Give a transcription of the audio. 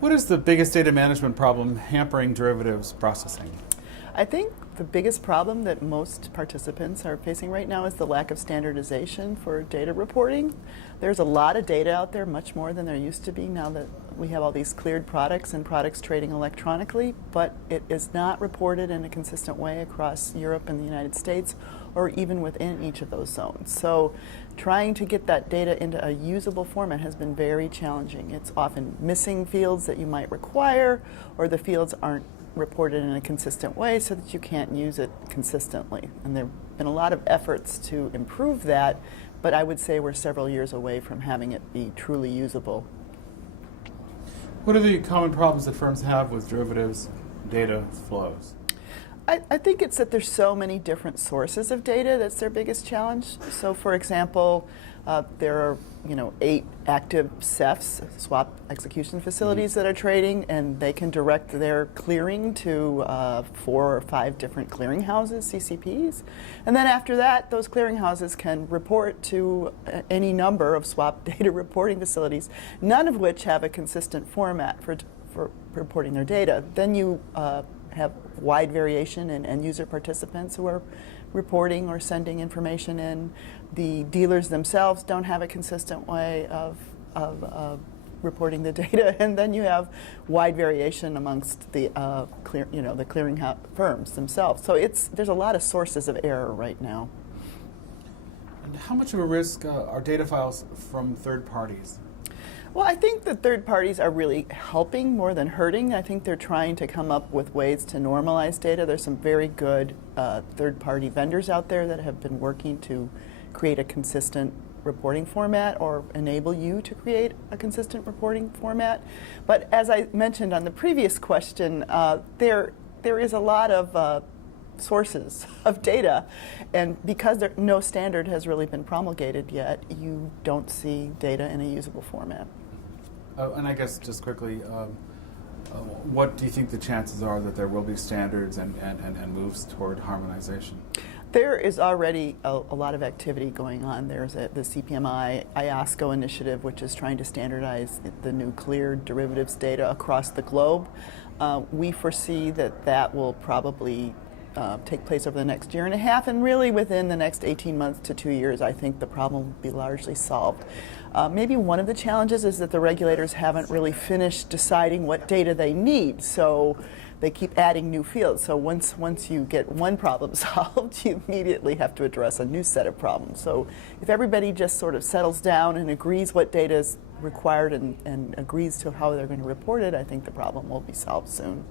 What is the biggest data management problem hampering derivatives processing? I think the biggest problem that most participants are facing right now is the lack of standardization for data reporting. There's a lot of data out there, much more than there used to be now that we have all these cleared products and products trading electronically, but it is not reported in a consistent way across Europe and the United States or even within each of those zones. So trying to get that data into a usable format has been very challenging. It's often missing fields that you might require, or the fields aren't reported in a consistent way so that you can't use it consistently. And there have been a lot of efforts to improve that, but I would say we're several years away from having it be truly usable. What are the common problems that firms have with derivatives data flows? I think it's that there's so many different sources of data that's their biggest challenge. So for example, there are 8 active SEFs, swap execution facilities, that are trading, and they can direct their clearing to 4 or 5 different clearing houses, CCPs. And then after that, those clearing houses can report to any number of swap data reporting facilities, none of which have a consistent format for reporting their data. Then you have wide variation in end user participants who are reporting or sending information in. The dealers themselves don't have a consistent way of reporting the data, and then you have wide variation amongst the the clearing firms themselves. So there's a lot of sources of error right now. And how much of a risk are data files from third parties? Well, I think the third parties are really helping more than hurting. I think they're trying to come up with ways to normalize data. There's some very good third-party vendors out there that have been working to create a consistent reporting format or enable you to create a consistent reporting format. But as I mentioned on the previous question, there is a lot of sources of data, and because no standard has really been promulgated yet, you don't see data in a usable format. And I guess just quickly, what do you think the chances are that there will be standards and moves toward harmonization? There is already a lot of activity going on. There's the CPMI IOSCO initiative, which is trying to standardize the new cleared derivatives data across the globe. We foresee that will probably take place over the next year and a half, and really within the next 18 months to 2 years, I think the problem will be largely solved. Maybe one of the challenges is that the regulators haven't really finished deciding what data they need, so they keep adding new fields. So once you get one problem solved, you immediately have to address a new set of problems. So if everybody just sort of settles down and agrees what data is required and agrees to how they're going to report it, I think the problem will be solved soon.